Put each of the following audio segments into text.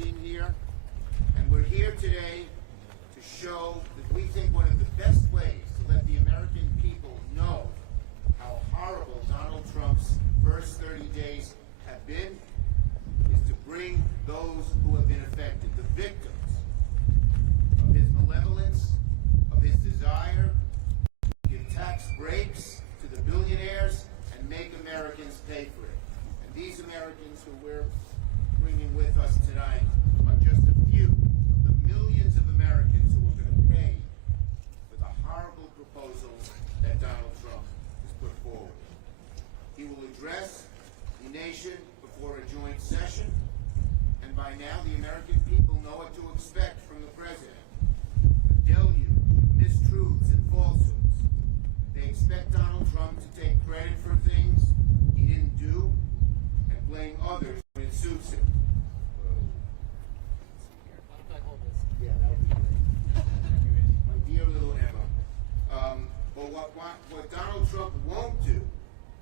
being here. And we're here today to show that we think one of the best ways to let the American people know how horrible Donald Trump's first 30 days have been is to bring those who have been affected, the victims of his malevolence, of his desire to give tax breaks to the billionaires and make Americans pay for it. And these Americans who we're bringing with us tonight are just a few of the millions of Americans who are going to pay for the horrible proposals that Donald Trump has put forward. He will address the nation before a joint session, and by now the American people know what to expect from the president. A deluge of mistruths and falsehoods. They expect Donald Trump to take credit for things he didn't do and blame others when it suits him. Yeah, that would be great. My dear little Emma. But what Donald Trump won't do,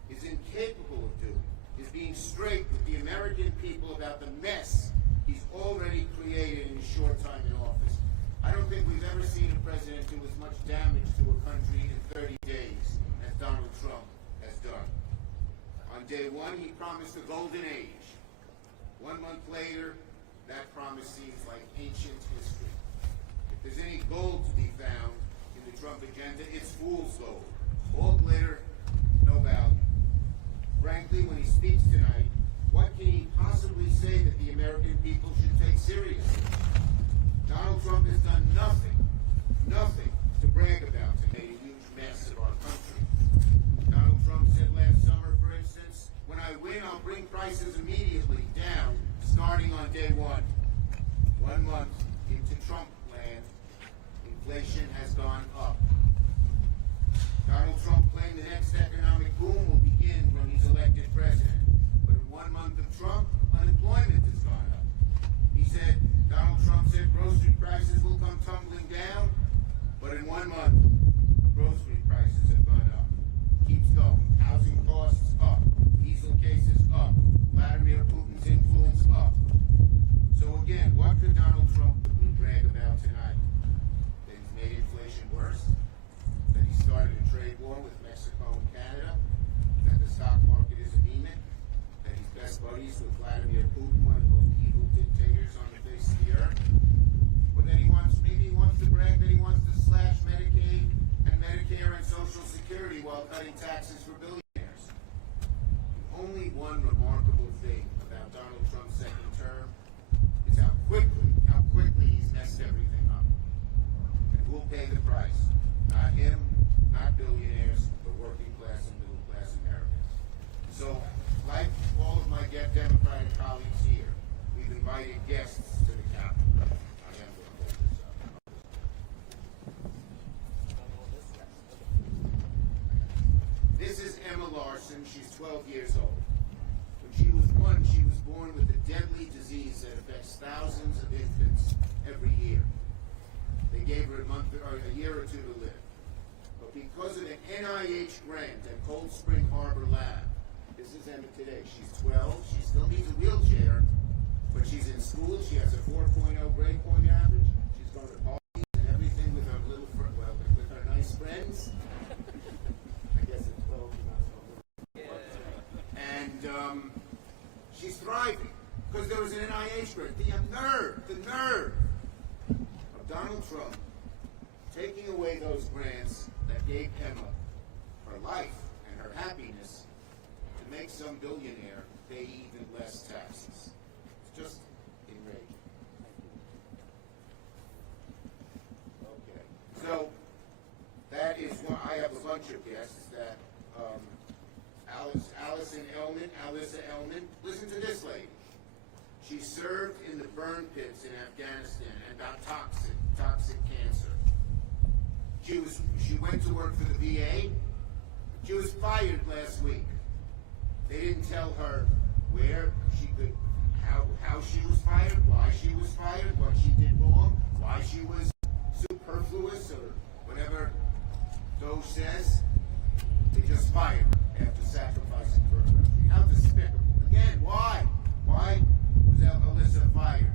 is incapable of doing, is being straight with the American people about the mess he's already created in his short time in office. I don't think we've ever seen a president do as much damage to a country in 30 days as Donald Trump has done. On day one, he promised a golden age. 1 month later, that promise seems like ancient history. If there's any gold to be found in the Trump agenda, it's fool's gold. All glitter, no value. Frankly, when he speaks tonight, what can he possibly say that the American people should take seriously? Donald Trump has done nothing to brag about to make a huge mess of our country. Donald Trump said last summer, for instance, when I win, I'll bring prices immediately down, starting on day one. 1 month into Trump land, inflation has gone up. Donald Trump claimed the next economic boom will begin when he's elected president. But in 1 month of Trump, unemployment has gone up. He said, Donald Trump said grocery prices will come tumbling down, but in 1 month, grocery prices have gone up. Keeps going. Housing costs up. Diesel cases up. Vladimir Putin's influence up. So again, what could Donald Trump brag about tonight? That he's made inflation worse? That he started a trade war with Mexico and Canada? That the stock market is anemic? That he's best buddies with Vladimir Putin, one of the most evil dictators on the face of the earth? Or that maybe he wants to brag that he wants to slash Medicaid and Medicare and Social Security while cutting taxes for billionaires. Only one remarkable thing about Donald Trump's second term is how quickly he's messed everything up. And who'll pay the price? Not him, not billionaires, but working class and middle class Americans. So, like all of my Democratic colleagues here, we've invited guests to the Capitol. I am going to hold this up. This is Emma Larson. She's 12 years old. When she was 1, she was born with a deadly disease that affects thousands of infants every year. They gave her a year or two to live. But because of an NIH grant at Cold Spring Harbor Lab, this is Emma today. She's 12. She still needs a wheelchair, but she's in school. She has a 4.0 grade point average. She's going to parties and everything with her with her nice friends. I guess at 12 she's not so little. And she's thriving because there was an NIH grant. The nerve of Donald Trump taking away those grants that gave Emma her life and her happiness to make some billionaire pay even less taxes. It's just enraging. Okay. So that is why I have a bunch of guests that Alyssa Elman. Listen to this lady. She served in the burn pits in Afghanistan and got toxic cancer. She went to work for the VA. She was fired last week. They didn't tell her where she could, how she was fired, why she was fired, what she did wrong, why she was superfluous or whatever Doe says. They just fired her after sacrificing for her country. How despicable. Again, why? Why was Alyssa fired?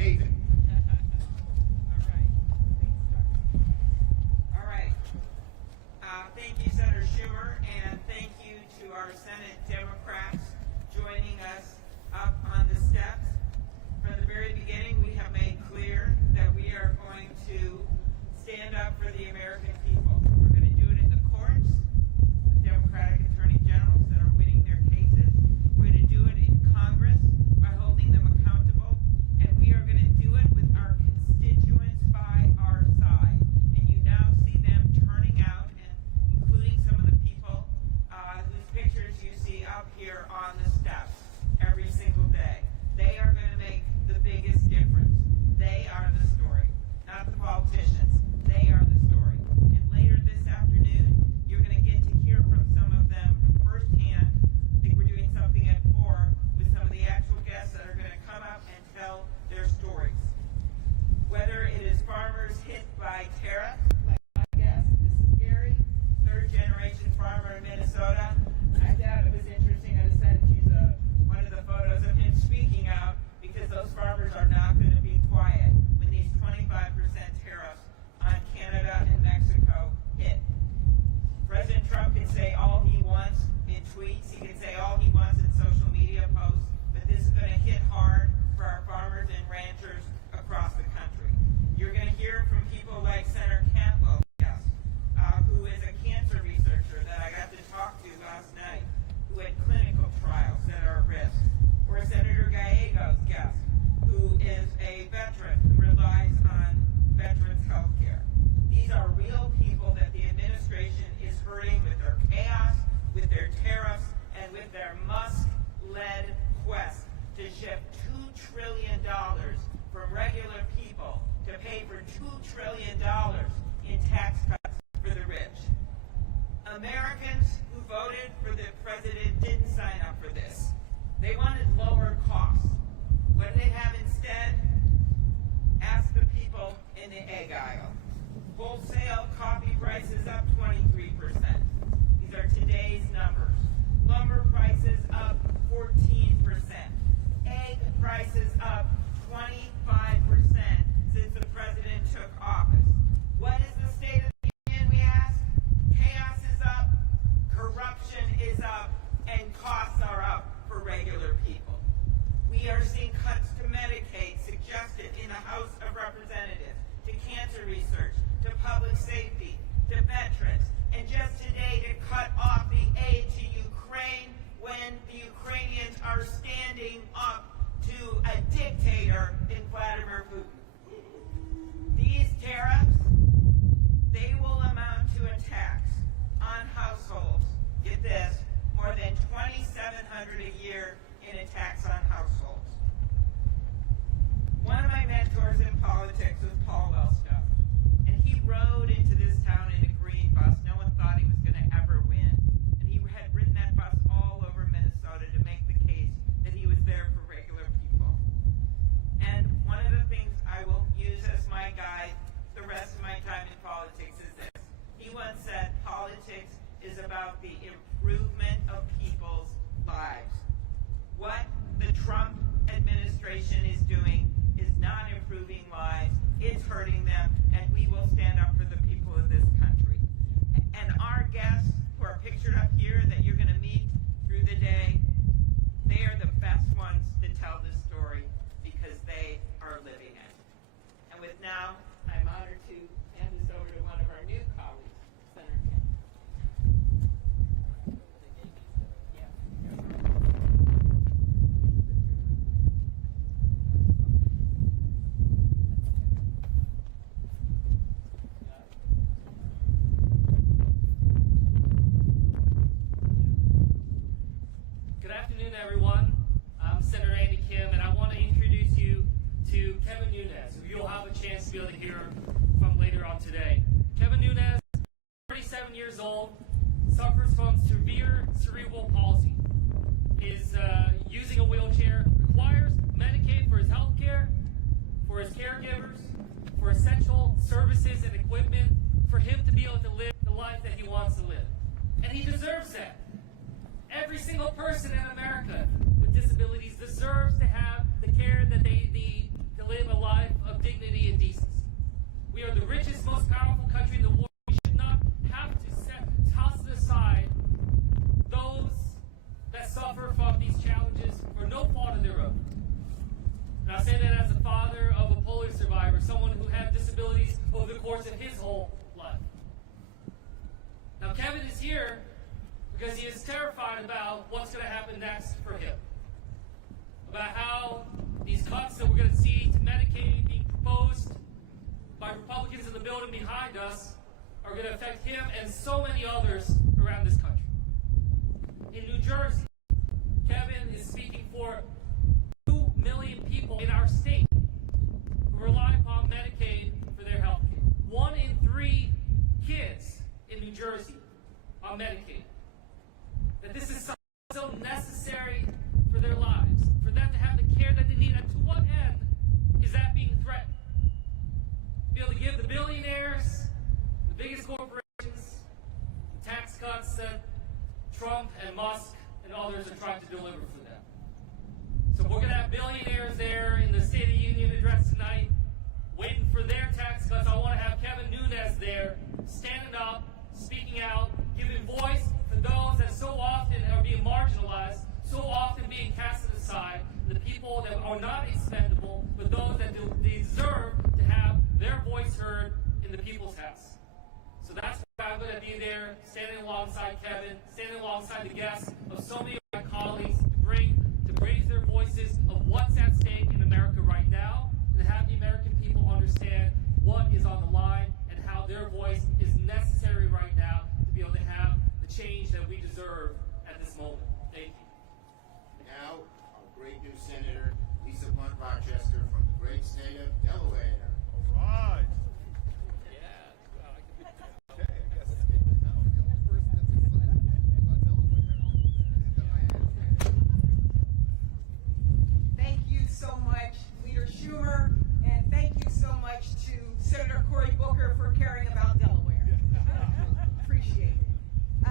Nathan. All right. Thank you, Senator Schumer, and thank you to our Senate Democrats joining us up on the steps. From the very beginning, we have made clear that we are going to stand up for the American people. We're going to do it in the courts, the Democratic attorney generals that are winning their cases. We're going to do it in Congress by holding them accountable. And we are going to do it with our constituents by our side. And you now see them turning out, and including some of the people whose pictures you see up here on the steps every single day. They are going to make the biggest difference. They are the story, not the politicians. They are the story. And later this afternoon, you're going to get to hear from some of them firsthand. I think we're doing something at 4 with some of the actual guests that are going to come up and tell their stories. Whether it is farmers hit by tariffs, like my guest, this is Gary, third-generation farmer in Minnesota. I thought it was interesting. I just sent you one of the photos of him speaking out, because those farmers are not going to be quiet when these 25% tariffs on Canada and Mexico hit. President Trump can say all he wants in tweets, he can say all he wants in social media posts, but this is going to hit hard for our farmers and ranchers across the country. You're going to hear from people like Senator Campbell, who is a cancer researcher that I got to talk to last night, who had clinical trials that are at risk. Or Senator Gallego's guest, who is a veteran who relies on veterans' health care. These are real people that the administration is hurting with their chaos, with their tariffs, and with their Musk-led quest to shift $2 trillion from regular people to pay for $2 trillion in tax cuts for the rich. Americans who voted for the president didn't sign up for this. They wanted lower costs. What do they have instead? Ask the people in the egg aisle. Wholesale coffee prices up 23%. These are today's numbers. Lumber prices up 14%. Egg prices up 25% since the president took office. What is the state of the union, we ask? Chaos is up, corruption is up, and costs are up for regular people. We are seeing cuts to Medicaid suggested in the House of Representatives, to cancer research, to public safety, to veterans, and just today to cut off the aid to Ukraine when the Ukrainians are standing up to a dictator in Vladimir Putin. These tariffs, they will amount to a tax on households. Get this, more than $2,700 a year in a tax on households. One of my mentors in politics was Paul Wellstone, and he rode into this town in a green bus. No one thought he was going to ever win, and he had ridden that bus all over Minnesota to make the case that he was there for regular people. And one of the things I will use as my guide the rest of my time in politics is this. He once said, politics is about the improvement of people's lives. What the Trump administration is doing is not improving lives, it's hurting them, and we will stand up for the people of this country. And our guests who are pictured up here that you're going to meet through the day, they are the best ones to tell this story because they are living it. And with now, I'm honored to hand this over to one of our new colleagues, Senator Kim. Good afternoon, everyone. I'm Senator Andy Kim, and I want to introduce you to Kevin Nunes, who you'll have a chance to be able to hear from later on today. Kevin Nunes, 37 years old, suffers from severe cerebral palsy, is using a wheelchair, requires Medicaid for his health care, for his caregivers, for essential services and equipment, for him to be able to live the life that he wants to live. And he deserves that. Every single person in America with disabilities deserves to have the care that the live a life of dignity and decency. We are the richest, most powerful country in the world. We should not have to toss aside those that suffer from these challenges for no fault of their own. And I say that as a father of a polio survivor, someone who had disabilities over the course of his whole life. Now, Kevin is here because he is terrified about what's going to happen next for him. About how these cuts that we're going to see to Medicaid being proposed by Republicans in the building behind us are going to affect him and so many others around this country. In New Jersey, Kevin is speaking for 2 million people in our state who rely upon Medicaid for their health care. 1 in 3 kids in New Jersey on Medicaid. That this is so necessary for their lives, for them to have the care that they need. And to what end is that being threatened? To be able to give the billionaires, the biggest corporations, the tax cuts that Trump and Musk and others are trying to deliver for them. So we're going to have billionaires there in the State of the Union address tonight, waiting for their tax cuts. I want to have Kevin Nunes there, standing up, speaking out, giving voice for those that so often are being marginalized, so often being casted aside, the people that are not expendable, but those that deserve to have their voice heard in the people's house. So that's why I'm going to be there, standing alongside Kevin, standing alongside the guests of so many of my colleagues to raise their voices of what's at stake in America right now, and have the American people understand what is on the line and how their voice is necessary right now to be able to have the change that we deserve at this moment. Thank you. Now, our great new Senator, Blunt Rochester from the great state of Delaware. All right. Okay, I guess now the only person that's excited about Delaware. Thank you so much, Leader Schumer, and thank you so much to Senator Cory Booker for caring about Delaware. Appreciate it.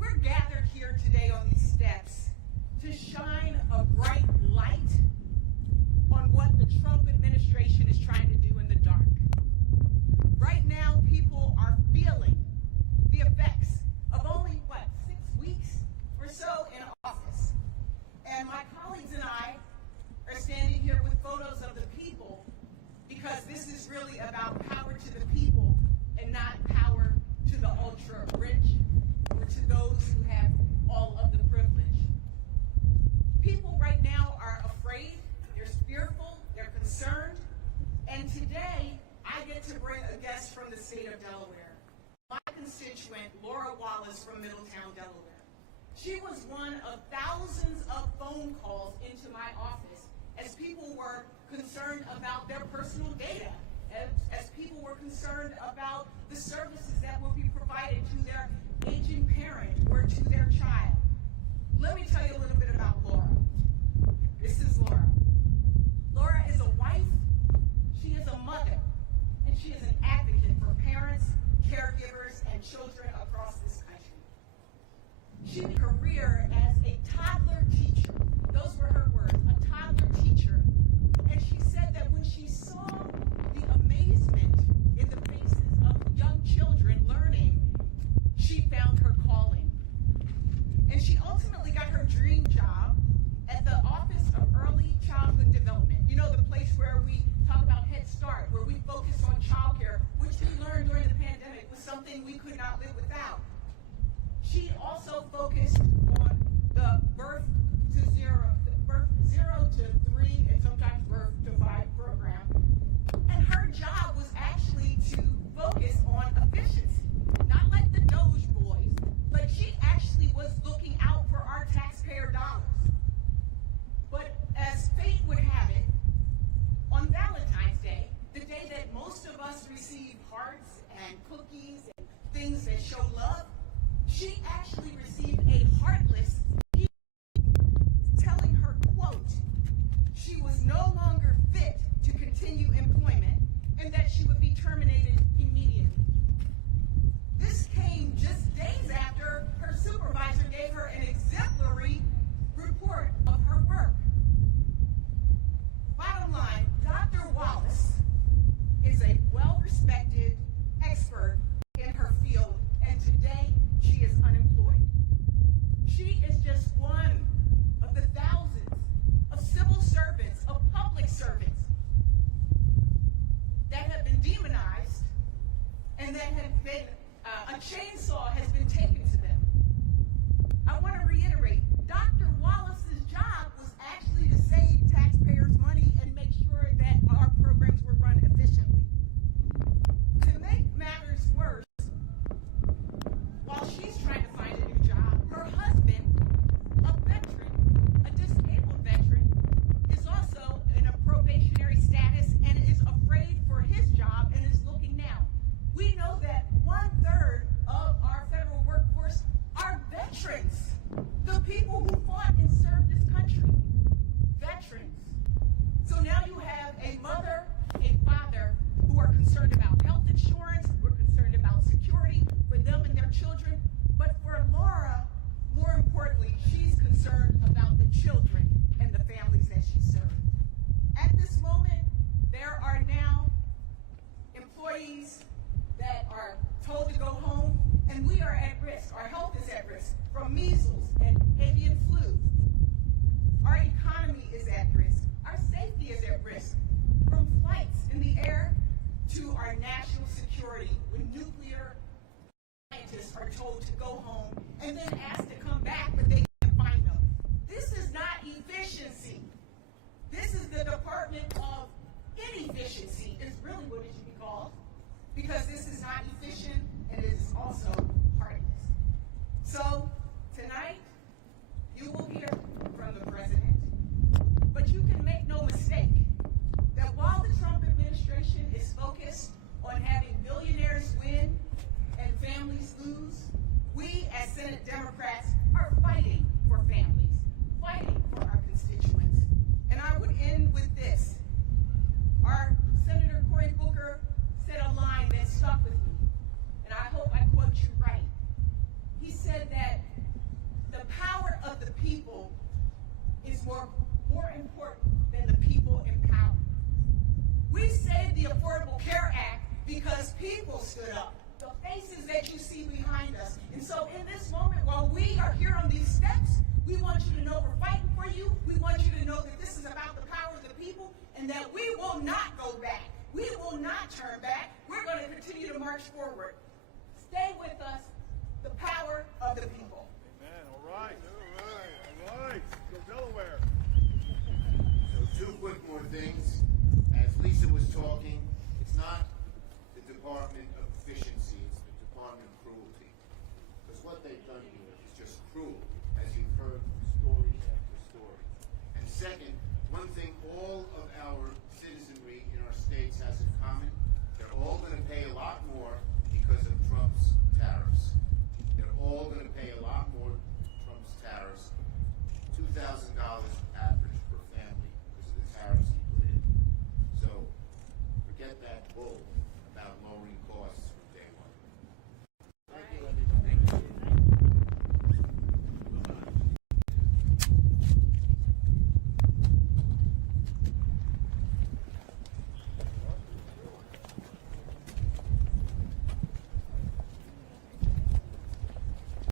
We're gathered here today on these steps to shine a bright light on what the Trump administration is trying to do in the dark. Right now, people are feeling the effects of only, 6 weeks or so in office. And my colleagues and I are standing here with photos of the people because this is really about power to the people and not power to the ultra rich or to those who have all of the privilege. People right now are afraid, they're fearful, they're concerned, and today I get to bring a guest from the state of Delaware, my constituent, Laura Wallace from Middletown, Delaware. She was one of thousands of phone calls into my office as people were concerned about their personal data, as people were concerned about the services that will be provided to their aging parent or to their child. Let me tell you a little bit about Laura. This is Laura. Laura is a wife, she is a mother, and she is an advocate for parents, caregivers, and children across this country. She had a career as a toddler teacher. Those were her words, a toddler teacher. And she said that when she saw the amazement in the faces of young children learning, she found her calling. And she ultimately got her dream job at the Office of Early Childhood Development. You know, the place where we talk about Head Start, where we focus on childcare, which we learned during the pandemic was something we could not live without. She also focused on the birth zero to 3, and sometimes birth to 5 program. And her job was actually to focus on efficiency, not like the Doge boys, but she actually was looking out for our taxpayer dollars. But as fate would have it, on Valentine's Day, the day that most of us receive hearts and cookies and things that show love, she actually received a heartless email telling her, quote, she was no longer fit to continue employment and that she would be terminated immediately. This came just days after her supervisor gave her an exemplary report of her work. Bottom line, Dr. demonized and that have been, a chainsaw has been taken to them. I want to reiterate, Dr. Wallace's job was actually to save taxpayers money and make sure that our programs were run efficiently. To make matters worse, while she's trying to find a new job, her husband, a veteran, a disabled veteran, is also in a probationary status and is afraid for his job and is looking now. We know that 1/3 of our federal workforce are veterans, the people who fought and served this country, veterans. So now you have a mother, a father who are concerned about health insurance, we're concerned about security for them and their children, but for Laura, more importantly, she's concerned about the children and the families that she served. At this moment, there are now employees that are told to go home, and we are at risk. Our health is at risk from measles and avian flu. Our economy is at risk. Our safety is at risk, from flights in the air to our national security when nuclear scientists are told to go home and then asked to come back, but they can't find them. This is not efficiency. This is the Department of Inefficiency, is really what it should be called, because this is not efficient and it is also heartless. So tonight, you will hear from the president, but you can make no mistake that while the Trump administration is focused on having billionaires win and families lose, we as Senate Democrats are fighting for families, fighting for our constituents. And I would end with this. Our Senator Cory Booker said a line that stuck with me, and I hope I quote you right. He said that the power of the people is more important than the people in power. We saved the Affordable Care Act because people stood up, the faces that you see behind us. And so in this moment, while we are here on these steps, we want you to know we're fighting for you. We want you to know that this is about the power of the people and that we will not go back. We will not turn back. We're going to continue to march forward. Stay with us, the power of the people. Amen. All right. All right. Go Delaware. So two quick more things. As Lisa was talking, it's not the Department of Efficiency, it's the Department of Cruelty. Because what they've done here is just cruel, as you've heard story after story. And second, one thing all of our